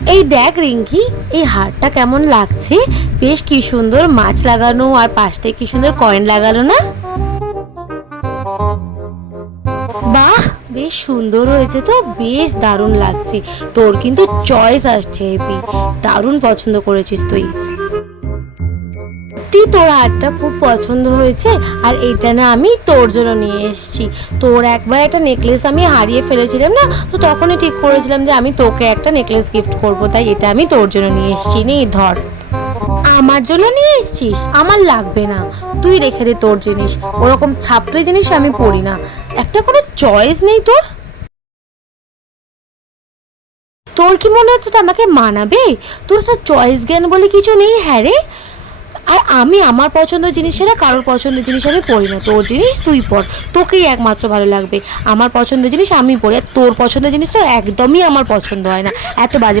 এই দেখ রিঙ্কি, এই হারটা কেমন লাগছে? বেশ কি সুন্দর মাছ লাগানো আর পাশ থেকে কি সুন্দর কয়েন লাগানো না? বাহ, বেশ সুন্দর হয়েছে তো, বেশ দারুণ লাগছে। তোর কিন্তু চয়েস আসছে হেবি, দারুণ পছন্দ করেছিস তুই। সত্যি তোর হারটা খুব পছন্দ হয়েছে। আর এটা না আমি তোর জন্য নিয়ে এসেছি। তোর একবার একটা নেকলেস আমি হারিয়ে ফেলেছিলাম না, তো তখনই ঠিক করেছিলাম যে আমি তোকে একটা নেকলেস গিফট করবো, তাই এটা আমি তোর জন্য নিয়ে এসেছি। নে ধর। আমার জন্য নিয়ে এসেছিস? আমার লাগবে না, তুই রেখে দে তোর জিনিস। ওরকম ছাপড়ে জিনিস আমি পরি না। একটা কোনো চয়েস নেই তোর? তোর কি মনে হচ্ছে এটা আমাকে মানাবে? তোর একটা চয়েস জ্ঞান বলে কিছু নেই। হ্যাঁ রে। আর আমি আমার পছন্দের জিনিস ছাড়া কারোর পছন্দের জিনিস আমি পরি না। তোর জিনিস তুই পর, তোকেই একমাত্র ভালো লাগবে। আমার পছন্দের জিনিস আমি পরি, আর তোর পছন্দের জিনিস তো একদমই আমার পছন্দ হয় না। এত বাজে